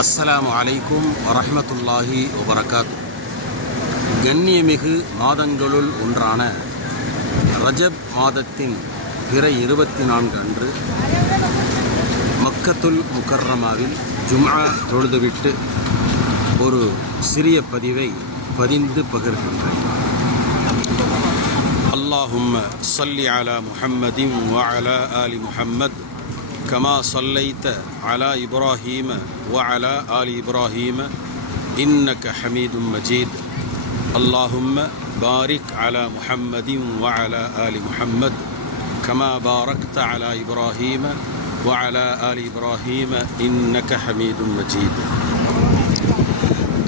அஸ்ஸலாமு அலைக்கும் வரஹமத்துல்லாஹி வபரகாத். கண்ணியமிகு மாதங்களுள் ஒன்றான ரஜப் மாதத்தின் பிற இருபத்தி நான்கு அன்று மக்கத்துல் முக்கர்ரமாவில் ஜும்ஆ தொழுதுவிட்டு ஒரு சிறிய பதிவை பதிந்து பகிர்கின்றேன். அல்லாஹும் சல்லி அலா முஹம்மதின் அலா அலி முஹம்மத். كما صليت على إبراهيم وعلى آل إبراهيم إنك حميد مجيد اللهم بارك على محمد وعلى آل محمد كما باركت على إبراهيم وعلى آل إبراهيم إنك حميد مجيد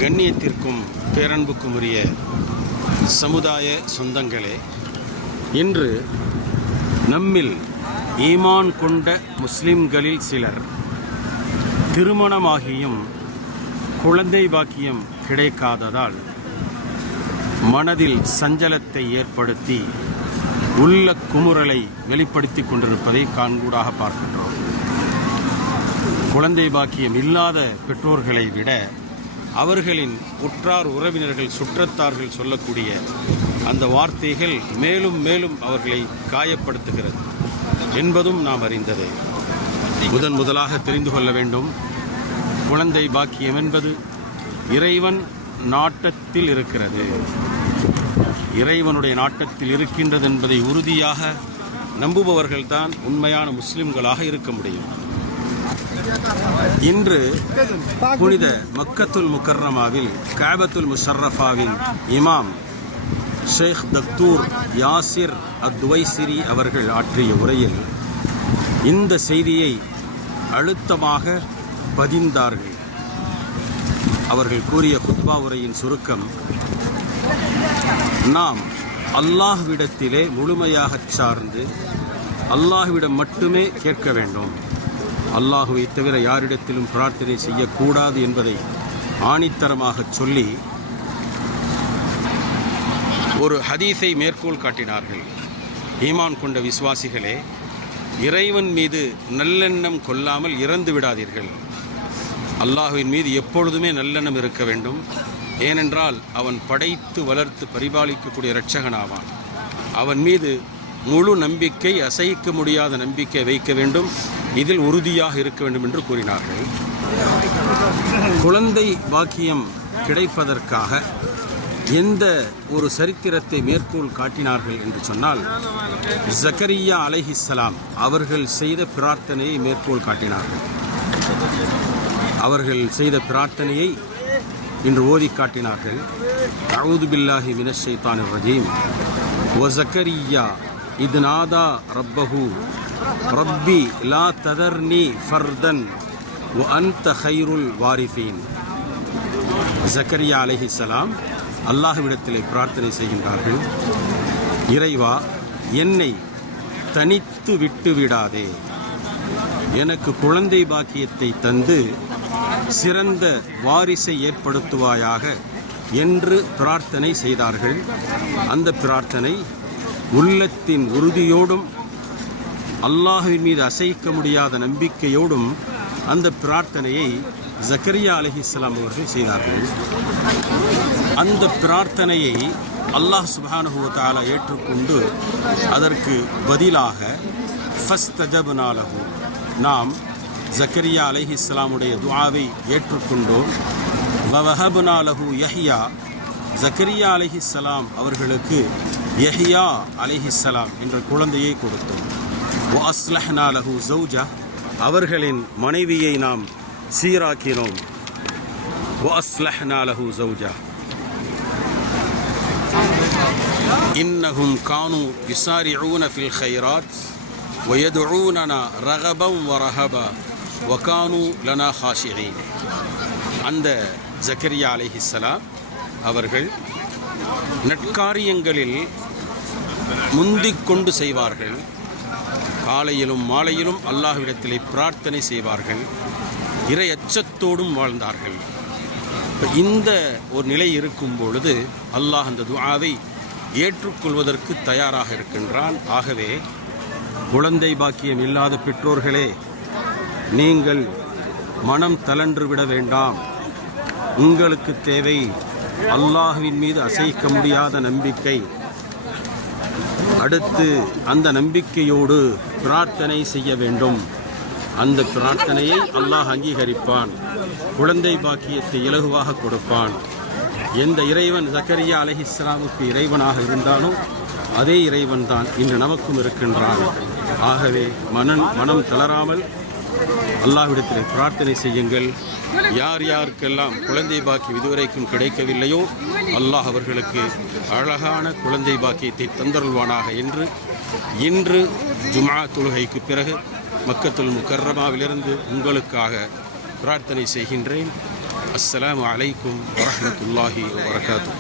கண்ணியத்திற்கும் பேரன்புக்கும் உரிய சமுதாய சொந்தங்களே இன்று நம்மில் ஈமான் கொண்ட முஸ்லிம்களில் சிலர் திருமணமாகியும் குழந்தை பாக்கியம் கிடைக்காததால் மனதில் சஞ்சலத்தை ஏற்படுத்தி உள்ள குமுறலை வெளிப்படுத்தி கொண்டிருப்பதை காண்கூடாக பார்க்கின்றோம். குழந்தை பாக்கியம் இல்லாத பெற்றோர்களை விட அவர்களின் உற்றார் உறவினர்கள் சுற்றத்தார்கள் சொல்லக்கூடிய அந்த வார்த்தைகள் மேலும் மேலும் அவர்களை காயப்படுத்துகிறது. என்பதும் நாம் அறிந்ததே. முதன் முதலாக தெரிந்து கொள்ள வேண்டும். குழந்தை பாக்கியம் என்பது இறைவன் நாட்டத்தில் இருக்கிறது. இறைவனுடைய நாட்டத்தில் இருக்கின்றது என்பதை உறுதியாக நம்புபவர்கள்தான் உண்மையான முஸ்லிம்களாக இருக்க முடியும். இன்று புனித மக்கத்துல் முக்கர்ரமாவில் காபத்துல் முஷர்ரஃபாவின் இமாம் ஷேக் தக்தூர் யாசிர் அத்வைசிரி அவர்கள் ஆற்றிய உரையில் இந்த செய்தியை அழுத்தமாக பதிந்தார்கள். அவர்கள் கூறிய குத்பா உரையின் சுருக்கம் நாம் அல்லாஹ்விடத்திலே முழுமையாகச் சார்ந்து அல்லாஹ்விடம் மட்டுமே கேட்க வேண்டும். அல்லாஹுவை தவிர யாரிடத்திலும் பிரார்த்தனை செய்யக்கூடாது என்பதை ஆணித்தரமாக சொல்லி ஒரு ஹதீஸை மேற்கோள் காட்டினார்கள். ஈமான் கொண்ட விசுவாசிகளே இறைவன் மீது நல்லெண்ணம் கொள்ளாமல் இறந்து விடாதீர்கள். அல்லாஹுவின் மீது எப்பொழுதுமே நல்லெண்ணம் இருக்க வேண்டும். ஏனென்றால் அவன் படைத்து வளர்த்து பரிபாலிக்கக்கூடிய இரட்சகனாவான். அவன் மீது முழு நம்பிக்கை அசைக்க முடியாத நம்பிக்கை வைக்க வேண்டும். இதில் உறுதியாக இருக்க வேண்டும் என்று கூறினார்கள். குழந்தை பாக்கியம் கிடைப்பதற்காக எந்த ஒரு சரித்திரத்தை மேற்கோள் காட்டினார்கள் என்று சொன்னால் ஜக்கரியா அலைஹிஸ்ஸலாம் அவர்கள் செய்த பிரார்த்தனையை மேற்கோள் காட்டினார்கள். அவர்கள் செய்த பிரார்த்தனையை இன்று ஓதி காட்டினார்கள். அவுது பில்லாஹி மினஷைத்தான் ரஜீம். ஒ ஜக்கரியா இது நாதா ரப்பஹு ரப்பி லா ததர்னி ஃபர்தன் ஒ அன்த ஹைருல் வாரிஃபீன். ஜக்கரியா சலாம் அல்லாஹ்விடத்திலே பிரார்த்தனை செய்கின்றார்கள். இறைவா என்னை தனித்து விட்டு விடாதே. எனக்கு குழந்தை பாக்கியத்தை தந்து சிறந்த வாரிசை ஏற்படுத்துவாயாக என்று பிரார்த்தனை செய்தார்கள். அந்த பிரார்த்தனை உள்ளத்தின் உறுதியோடும் அல்லாஹுவின் மீது அசைக்க முடியாத நம்பிக்கையோடும் அந்த பிரார்த்தனையை ஜக்கரியா அலிஹிஸ்லாம் அவர்கள் செய்தார்கள். அந்த பிரார்த்தனையை அல்லாஹ் சுபானுஹு ஏற்றுக்கொண்டு அதற்கு பதிலாக ஃபஸ்தஜபுனாலஹு நாம் ஜக்கரியா அலஹி இஸ்லாமுடைய துவாவை ஏற்றுக்கொண்டோம். வவஹபுனாலஹு யஹ்யா. ஜக்கரியா அலைஹிஸ்ஸலாம் அவர்களுக்கு யஹ்யா அலைஹிஸ்ஸலாம் என்ற குழந்தையை கொடுத்தோம். வ அஸ்லஹ்னா லஹு ஜௌஜா அவர்களின் மனைவியை நாம் சீராக்கினோம் வஸ்லஹ்னாலஹு சௌஜா இன்னஹும் கானு யுசாரிஊன ஃபில் ஹைராத் வயதுஊனனா ரகபம் வரஹபா வகானு லனா ஹாஷிகீன் அந்த ஜக்கரியா அலிஹிஸ்லாம் அவர்கள் நட்காரியங்களில் முந்திக் கொண்டு செய்வார்கள். காலையிலும் மாலையிலும் அல்லாஹ்விடத்திலே பிரார்த்தனை செய்வார்கள். இறை அச்சத்தோடும் வாழ்ந்தார்கள் இந்த ஒரு நிலை இருக்கும் பொழுது அல்லாஹ் அந்த துஆவை ஏற்றுக்கொள்வதற்கு தயாராக இருக்கின்றான். ஆகவே குழந்தை பாக்கியம் இல்லாத பெற்றோர்களே நீங்கள் மனம் தளன்று விட வேண்டாம். உங்களுக்கு தேவை அல்லாஹுவின் மீது அசைக்க முடியாத நம்பிக்கை. அடுத்து அந்த நம்பிக்கையோடு பிரார்த்தனை செய்ய வேண்டும். அந்த பிரார்த்தனையை அல்லாஹ் அங்கீகரிப்பான். குழந்தை பாக்கியத்தை இலகுவாக கொடுப்பான். எந்த இறைவன் ஜக்கரியா அலைஹிஸ்ஸலாமுக்கு இறைவனாக இருந்தானோ அதே இறைவன் தான் இன்று நமக்கும் இருக்கின்றான். ஆகவே மனம் மனம் தளராமல் அல்லாஹ்விடத்தில் பிரார்த்தனை செய்யுங்கள். யார் யாருக்கெல்லாம் குழந்தை பாக்கியம் இதுவரைக்கும் கிடைக்கவில்லையோ அல்லாஹ் அவர்களுக்கு அழகான குழந்தை பாக்கியத்தை தந்தருள்வானாக என்று இன்று ஜுமா தொழுகைக்கு பிறகு மக்கத்துல் முக்கர்ரமாவிலிருந்து உங்களுக்காக பிரார்த்தனை செய்கின்றேன். அஸ்ஸலாம் அலைக்கும் வரமத்துல்லாஹி வரகாத்து